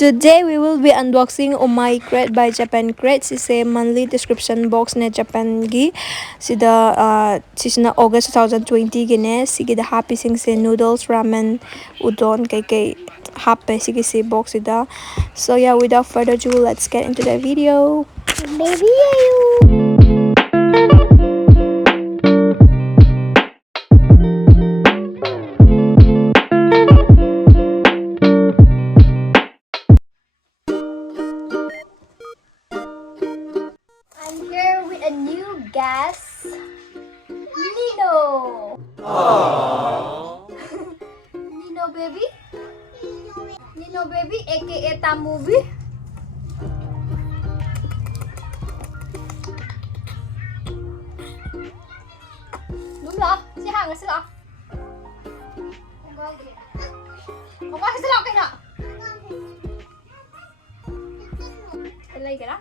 Today we will be unboxing UMAI crate by Japan crate. This is a monthly description box ne Japan gi. Sisina August 2020 gine. Sigi the happy sing se noodles, ramen, udon kay happy sigi se box ida. So yeah, without further ado, let's get into the video. Baby, I'm here with a new guest, Nino. Aww. Nino baby, aka Tamubi. Đúng rồi, chị hàng cái sữa. Không có cái sữa cái nào. Cái này cái đó.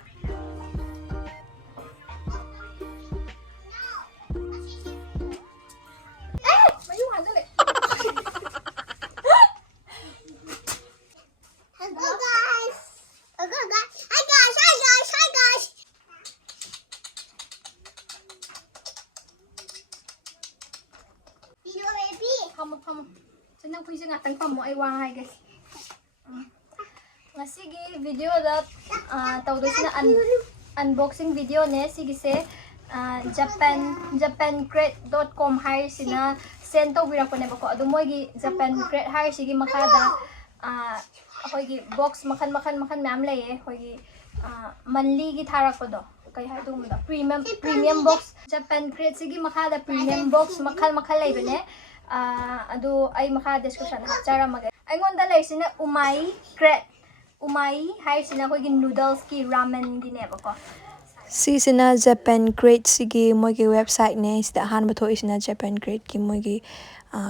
Không. Xin năng phi nga tang pamo ay wahay guys. Nga sige video that tawdo sina unboxing video ne sige se japancrate.com hay sina send to bira ko ne bako adu moy gi Japan crate hay sige makada akoy gi box makan ma'am lay hoy gi manli gi thara ko do kay hay dum da premium box Japan crate sige makada premium box makal lay bene adu ay maka description hapchara magay aingonda lay sina UMAI crate UMAI hay sina ko gin noodles ki ramen gineba ko Si sina Japan crate sige mogi website ne sida han batho isina Japan crate ki mogi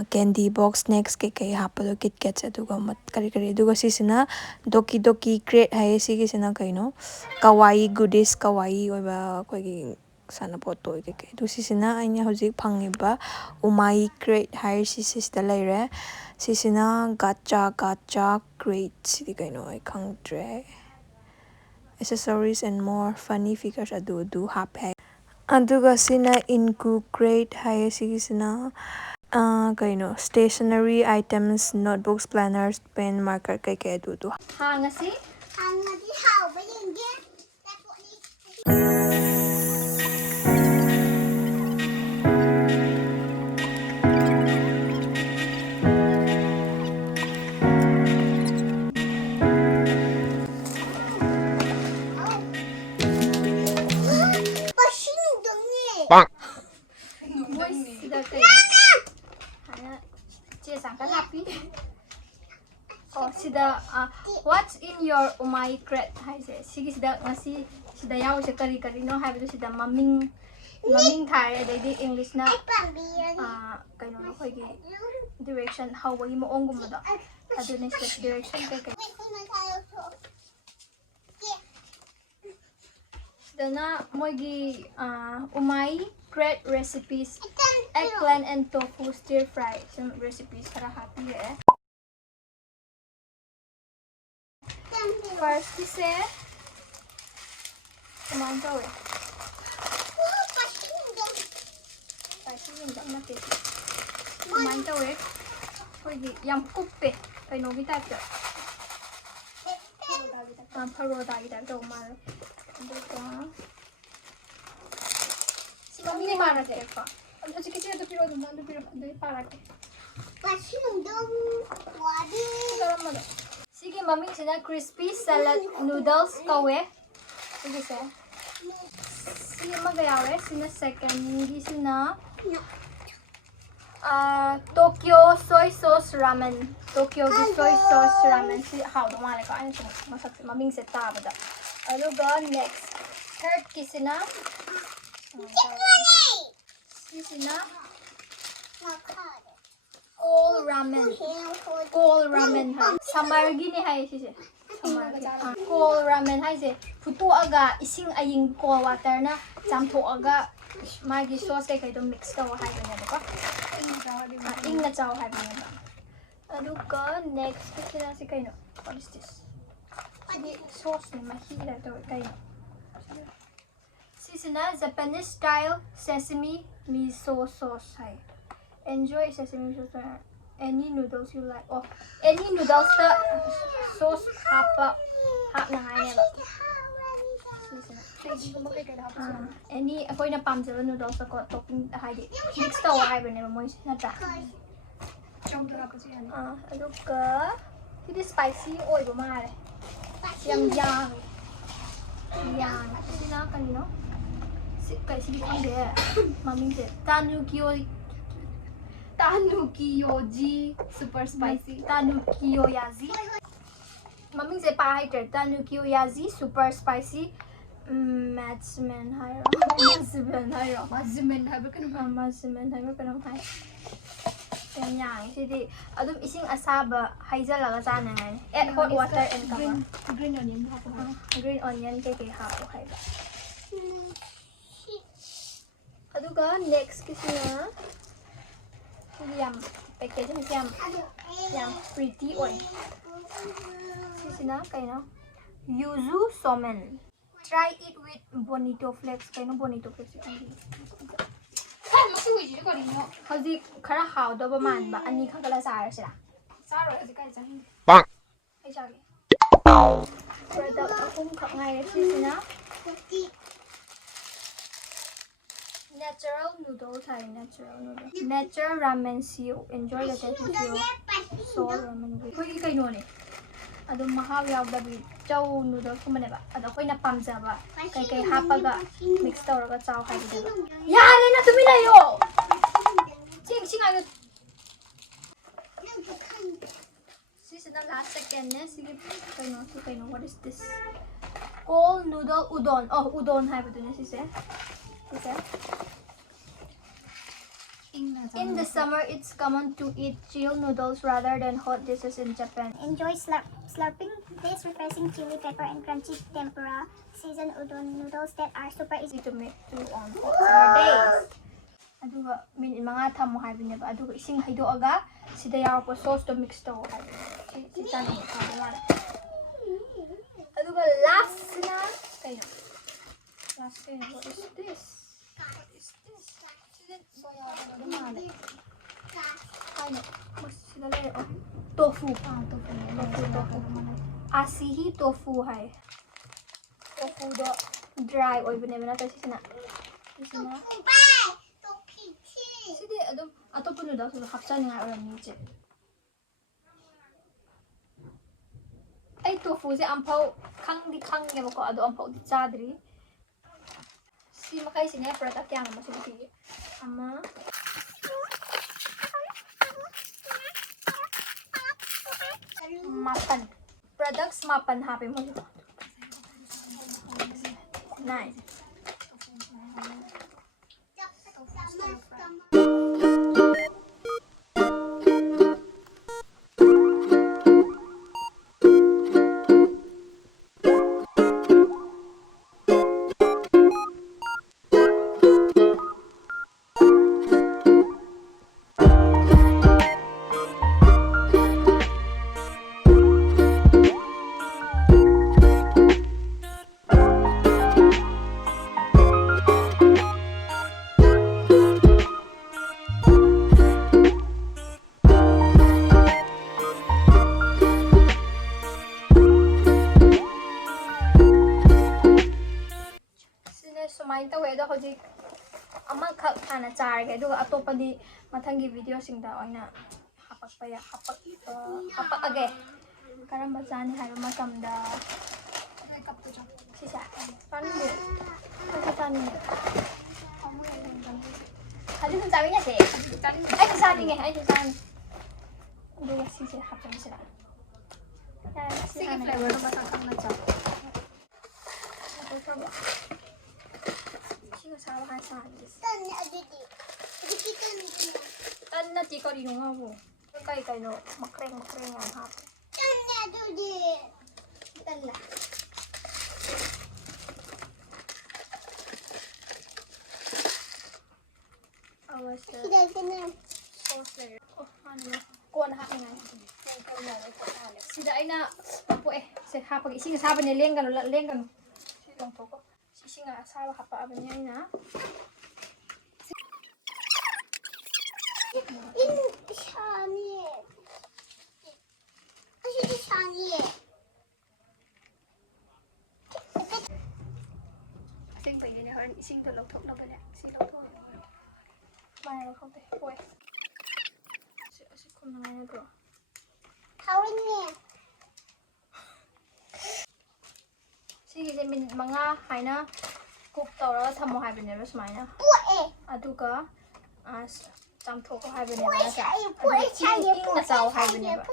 candy box snacks ke hapalo kit kat aduga mat kari aduga si sina doki crate hay sige sina kaino kawaii goodies kawaii oba kogi sana photo ke du si sina anya hoji phangiba UMAI crate hay si sista laire si sina gacha crate si kaino I khangdre accessories and more funny figures adu happy aduga sina inku crate hay si sina kaino stationery items notebooks planners pen marker kay adu hangasi hao ba yenge what's in your UMAI crate hay se sige sida ngasi sida yaw se kari no hay bido sida maming thare dai English na kaino no hoy gi direction how wagi mo ong gumada adu next direction kay dana mogi UMAI crate recipes eggplant and tofu stir fry some recipes para happy first is tomato tomato hoy yam kuppe kay no kita ta paroda kita to mal si mami mara ke pa ano si kiti to piro para ke pasin dong wadi karam sige mami sina crispy salad noodles kawe sige se sige magayawe sina second hindi sina Tokyo soy sauce ramen si how do mali ko ano masak maming se ta bada aluga next third kisina sina all ramen hai samar gini hai sise all ramen hai se futu aga ising aying cold water na chamtho aga magi sauce kay do mix ka wa hai bane ba ing na chaw hai bane aduga next kisina si kaino what is this Sini sauce ni mahi la to kay. Sisina Japanese style sesame miso sauce hai. Enjoy sesame miso sauce. Any noodles you like. Oh, any noodles the sauce hap na hai ne ba. Any akoy na pamjaba noodles ko topping hai di. Mix to hai ba ne ba moi na ta. Aduga ini spicy oi ba mare. Yang sina kanino. Kai sini khangde maming se tanukiyoji super spicy tanukiyoyaji maming se pa hai ter tanukiyoyaji super spicy mazmen hai yang sidi adum ising asaba haijalaga chana ngai add hot water and cover green onion ke hapo hai ba aduga next kisina yam packaging yam pretty oil sisina kaino yuzu somen try it with bonito flakes kaino bonito flakes Haji khara how da ba man ba ani khakala sara sira sara haji kai chahi bang ai chage product akum khak ngai sisina natural noodles hai natural ramen stew enjoy the taste of your soul ramen koi kai no ne adu mahaw yaw da bi chow noodles ko mane ba adu koi na pamja ba kai hapaga mix tawraga chaw hai de ba yare na tumi la yo sing ai this is the last second ne sigi kai no what is this cold noodle udon oh udon hai ba tu ne sise In the summer, it's common to eat chilled noodles rather than hot dishes in Japan. Enjoy slurping this refreshing chili pepper and crunchy tempura seasoned udon noodles that are super easy To make too on hot summer days. Aduga min mga thamo hai bine ba aduga ising haido aga sida yaw ko sauce to mix to hai. Si tani ha. Aduga last na kayo. Last kayo. What is this? Tofu. Asihi tofu hai. Tofu do dry oi bane bana ta sisina. Sidi adum atopu nu da so hapcha ni ngai oram ni che. Ai tofu se ampau khang ge ba ko adu ampau di chadri. Si makai sini product yang masuk di ama mapan products mapan happy mo dito nice sumain tawe do hoji ama khak ana charge do atopadi mathangi video singda oina hapak paya hapak age karamba chani haiba matamda sisa pani ko chani hadi sun chani nya se ai chani nge ai chani do sisa hapak sira sigi flavor do basang na cha sawa hai sa tan na ti ko ri nga bo kai no makreng ang hap tan la awas sauce layer oh ano ko na ha nga sida ay na po ꯁꯦ ꯍꯥꯞꯄꯒ ꯏꯁꯤꯡ ꯑꯁꯥꯕꯅꯦ ꯂꯦꯡꯒꯅꯨ ꯂꯦꯡꯒꯅꯨ ꯁꯤ ꯂꯣꯡꯊꯣꯛꯀꯣ ꯏꯁꯤꯡ ꯑꯁꯥꯕ ꯍꯥꯞꯄꯛꯑꯕꯅꯦ ꯑꯩꯅ ꯁꯥꯅꯤꯌꯦ ꯑꯁꯤꯗꯤ ꯁꯥꯅꯤꯌꯦ ꯑꯁꯦꯡꯕꯩꯅꯦ ꯍꯣꯔꯦꯟ ꯏꯁꯤꯡꯗꯣ ꯂꯧꯊꯣꯛꯅꯕꯅꯦ ꯁꯤ ꯂꯧꯊꯣꯛꯑꯒ ꯁꯨꯃꯥꯏꯅ ꯂꯧꯊꯣꯛꯇꯦ ꯍꯣꯏ ꯑꯁꯤ ꯈꯨꯝꯅꯉꯥꯏ ꯅꯠꯇ꯭ꯔꯣ ꯍꯥꯎꯔꯅꯤꯌꯦ ꯁꯤꯒꯤꯁꯦ ꯃꯤꯅꯤꯠ 5 ꯍꯥꯏꯅ ꯀꯨꯛ ꯇꯧꯔꯒ ꯊꯝꯃꯣ ꯍꯥꯏꯕꯅꯦꯕ ꯁꯨꯃꯥꯏꯅ ꯑꯗꯨꯒ ꯆꯥꯝꯊꯣꯛꯑꯣ ꯍꯥꯏꯕꯅꯦꯕ ꯅꯠꯇ꯭ꯔꯥ ꯏꯪꯅ ꯆꯥꯎ ꯍꯥꯏꯕꯅꯦꯕ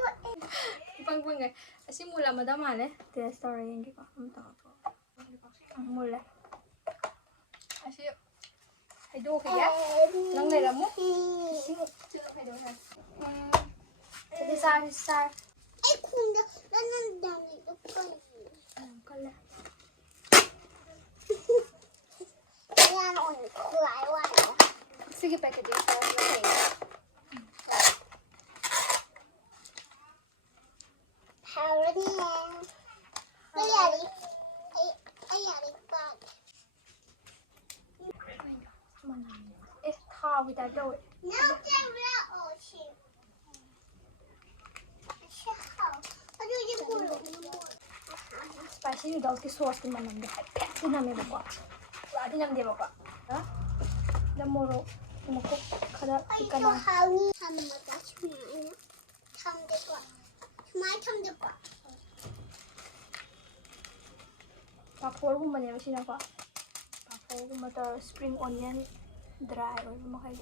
ꯏꯄꯪ ꯄꯪꯒꯩ ꯑꯁꯤ ꯃꯨꯜꯂꯝꯃꯗ ꯃꯥꯜꯂꯦ ꯇꯦꯁ ꯇꯧꯔ ꯌꯦꯡꯒꯦꯀꯣ ꯃꯨꯜꯂꯦ ꯑꯁꯤ ꯍꯩꯗꯣꯛꯈꯤꯒꯦ ꯅꯪ ꯂꯩꯔꯝꯃꯨ ꯏꯁꯤꯡ ꯍꯩꯗꯣꯛꯈ꯭ꯔꯦ ꯑꯗꯨꯗꯤ ꯆꯥꯔ ꯑꯩ ꯈꯣꯡꯗ ꯅꯪꯗꯥꯅꯤꯗꯣ ꯀꯜꯂꯦ ꯌꯥꯝ ꯑꯣꯏꯅ ꯈꯨꯋꯥꯏ ꯋꯥꯏꯗ ꯁꯤꯒꯤ ꯄꯦꯀꯦꯖꯤꯡ ꯁꯥꯏꯖ ꯂꯩ ꯍꯥꯎꯔꯅꯤꯌꯦ ꯑꯩ ꯌꯥꯔꯤ ꯑꯩ ꯌꯥꯔꯤ ꯄꯥꯛ ꯑꯦ ꯊꯥꯎꯒꯤ ꯇꯥꯏꯞ ꯇꯧꯋꯦ ꯁ꯭ꯄꯥꯏꯁꯤ ꯅꯨꯗꯜꯁꯀꯤ ꯁꯣꯁꯀꯤ ꯃꯅꯝꯗꯣ ꯍꯥꯏꯐꯦꯠꯇꯤ ꯅꯝꯃꯦꯕꯀꯣ ꯄꯨꯔꯥꯗꯤ ꯅꯝꯗꯦꯕꯀꯣ ꯗ ꯃꯣꯔꯣꯛ ꯃꯀꯨꯞ ꯈꯔ ꯑꯩꯁꯨ ꯍꯥꯎꯅꯤ ꯊꯝꯃꯒ ꯁꯨꯃꯥꯏꯅ ꯊꯝꯗꯦꯀꯣ ꯁꯨꯃꯥꯏꯅ ꯊꯝꯗꯦꯀꯣ ꯄꯥꯐꯣꯔꯒꯨꯝꯕꯅꯦꯕ ꯁꯤꯅꯀꯣ ꯄꯥꯐꯣꯔꯒꯨꯝꯕ ꯇꯧꯔ ꯁꯄ꯭ꯔꯤꯡ ꯑꯣꯅꯤꯌꯟ ꯗ꯭ꯔꯥꯏ ꯑꯣꯏꯕ ꯃꯈꯩ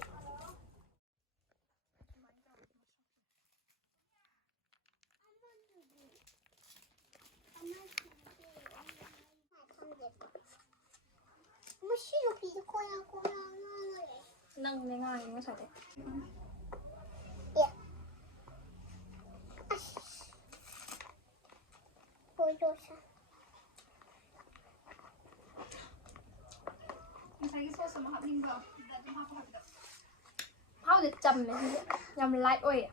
ꯃꯁꯤ ꯅꯨꯄꯤꯁꯦ ꯀꯣꯏꯔꯥꯡ ꯉꯥꯡꯉꯦ ꯅꯪꯅꯦ ꯉꯥꯡꯉꯤ ꯉꯁꯥꯏꯗꯩ ꯑꯦ ꯑꯁ ꯀꯣꯏꯗꯣꯁꯦ ꯉꯁꯥꯏꯒꯤ ꯁꯣꯁ ꯑꯃ ꯍꯥꯞꯅꯤꯡꯕ꯭ꯔꯣ ꯑꯗꯨꯝ ꯍꯥꯞꯄꯣ ꯍꯥꯏꯕꯗꯣ ꯃꯍꯥꯎꯗꯤ ꯆꯝꯃꯦ ꯁꯤꯁꯦ ꯌꯥꯝ ꯂꯥꯏꯠ ꯑꯣꯏꯌꯦ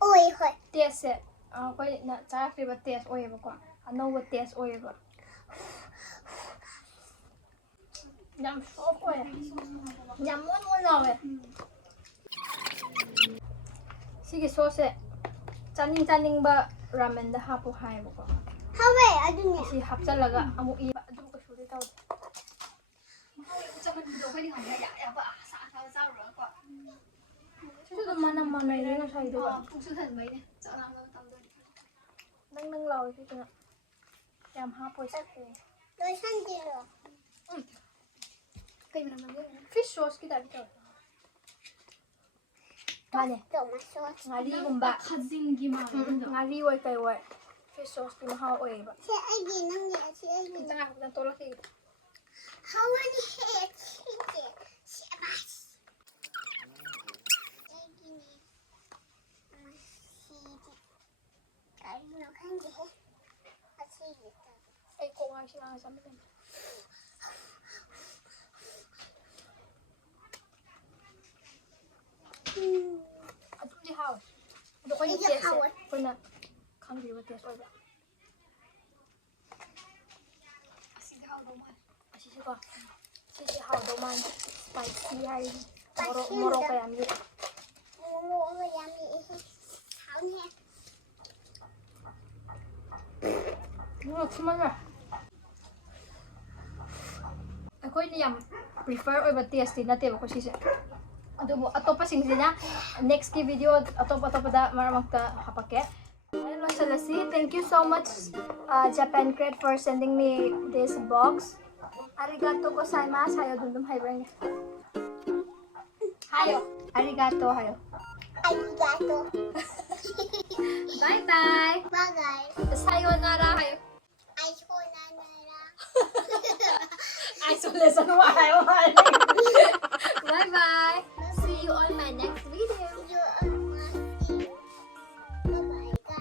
ꯑꯣꯏ ꯍꯣꯏ ꯇꯦꯁꯁꯦ ꯑꯩꯈꯣꯏꯅ ꯆꯥꯔꯛꯇ꯭ꯔꯤꯕ ꯇꯦꯁ ꯑꯣꯏꯌꯦꯕꯀꯣ ꯑꯅꯧꯕ ꯇꯦꯁ ꯑꯣꯏꯌꯦꯕ ꯌꯥꯝ ꯁꯣꯐ ꯑꯣꯏꯌꯦ ꯌꯥꯝ ꯃꯣꯟ ꯃꯣꯟ ꯂꯥꯎꯋꯦ ꯁꯤꯒꯤ ꯁꯣꯁꯁꯦ ꯆꯥꯅꯤꯡꯕ ꯔꯥꯃꯦꯟꯗ ꯍꯥꯞꯄꯨ ꯍꯥꯏꯌꯦꯕꯀꯣ ꯍꯥꯎꯋꯦ ꯑꯗꯨꯅꯦ ꯑꯁꯤ ꯍꯥꯞꯆꯜꯂꯒ ꯑꯃꯨꯛ ꯏꯕ ꯑꯗꯨꯝ ꯀꯩꯁꯨꯗꯤ ꯇꯧꯗꯦ ꯃꯍꯥꯎ ꯌꯥꯝ ꯆꯝꯍꯟꯕꯗꯣ ꯑꯩꯈꯣꯏꯗꯤ ꯉꯝꯗ꯭ꯔꯦ ꯌꯥꯕ ꯑꯁꯥꯕ ꯆꯥꯔꯨꯔꯒꯀꯣ ꯁꯤꯁꯨ ꯑꯗꯨꯝ ꯃꯅꯝ ꯃꯥꯟꯅꯩꯌꯦ ꯉꯁꯥꯏꯗꯨꯒ ꯄꯨꯛꯁꯨ ꯊꯟꯕꯩꯅꯦ ꯆꯥꯛ ꯂꯥꯝꯕ ꯃꯇꯝꯗ ꯅꯪ ꯂꯥꯎꯋꯦ ꯁꯤꯁꯤꯅ ꯌꯥꯝ ꯍꯥꯞꯄꯣꯏ ꯂꯣꯏꯁꯟꯗꯦꯔꯣ ꯀꯩ ꯃꯅꯝ ꯅꯝꯒꯦ ꯐꯤꯁ ꯁꯣꯁꯀꯤ ꯇꯥꯏꯞ ꯇꯧꯋꯦ ꯃꯥꯅꯦ ꯉꯥꯔꯤꯒꯨꯝꯕ ꯈꯖꯤꯡꯒꯤ ꯉꯥꯔꯤ ꯑꯣꯏ ꯀꯩ ꯑꯣꯏ ꯐꯤꯁ ꯁꯣꯁꯀꯤ ꯃꯍꯥꯎ ꯑꯣꯏꯌꯦꯕ ꯁꯤ ꯑꯩꯒꯤ ꯅꯪꯒꯤ ꯑꯁꯤ ꯑꯩꯒꯤ ꯉꯥꯏꯈꯣ ꯇꯣꯂꯛꯈꯤꯒꯦ ꯍꯥꯎꯔꯅꯤ ꯍꯦ ꯁꯤꯁꯦ ꯁꯦꯕꯥꯁ ꯑꯩꯒꯤꯅꯦ ꯁꯤꯗꯤ ꯀꯔꯤꯅꯣ ꯈꯪꯗꯦꯍꯦ ꯑꯁꯤꯒꯤ ꯑꯩ ꯀꯣꯛ ꯉꯥꯏꯁꯤ ꯉꯥꯡꯉ ꯆꯥꯃꯤꯟꯅꯩ ꯑꯗꯨꯝꯗꯤ ꯍꯥꯎꯋꯦ ꯑꯗꯣ ꯑꯩꯈꯣꯏꯅ ꯇꯦꯁꯁꯦ ꯑꯩꯈꯣꯏꯅ ꯈꯪꯗ꯭ꯔꯤꯕ ꯇꯦꯁ ꯑꯣꯏꯕ ꯑꯁꯤꯁꯦ ꯍꯥꯎꯗꯧ ꯃꯥꯜꯂꯦ ꯑꯁꯤꯁꯦꯀꯣ ꯁꯤꯁꯦ ꯍꯥꯎꯗꯧ ꯃꯥꯜꯂꯦ ꯁ꯭ꯄꯥꯏꯁꯤ ꯍꯥꯏꯔꯤꯁꯦ ꯃꯣꯔꯣꯛ ꯀꯌꯥꯝ ꯌꯦꯛꯑꯦ ꯃꯣꯔꯣꯛ ꯌꯥꯝ ꯌꯦꯛꯑꯦꯍꯦ ꯍꯥꯎꯅꯤꯍꯦ ꯊꯨꯝꯃꯟꯈ꯭ꯔꯦ ꯑꯩꯈꯣꯏꯅ ꯌꯥꯝ ꯄ꯭ꯔꯤꯐꯔ ꯑꯣꯏꯕ ꯇꯦꯁꯇꯤ ꯅꯠꯇꯦꯕꯀꯣ ꯁꯤꯁꯦ ꯑꯗꯨꯕꯨ ꯑꯇꯣꯞꯄꯁꯤꯡꯁꯤꯅ ꯅꯦꯛꯁꯀꯤ ꯚꯤꯗꯤꯑꯣ ꯑꯇꯣꯞꯄꯗ ꯃꯔꯛ ꯃꯔꯛꯇ ꯍꯥꯞꯄꯛꯀꯦ ꯂꯣꯏꯁꯤꯜꯂꯁꯤ ꯊꯦꯡk you so much Japan Crate for sending me this box arigato gozaimasu hayo ꯑꯗꯨꯝ ꯍꯩꯕ꯭ꯔꯥ hayo arigato hayo arigato bye bye bye guys sayonara hayo I saw Nanara isolation hayo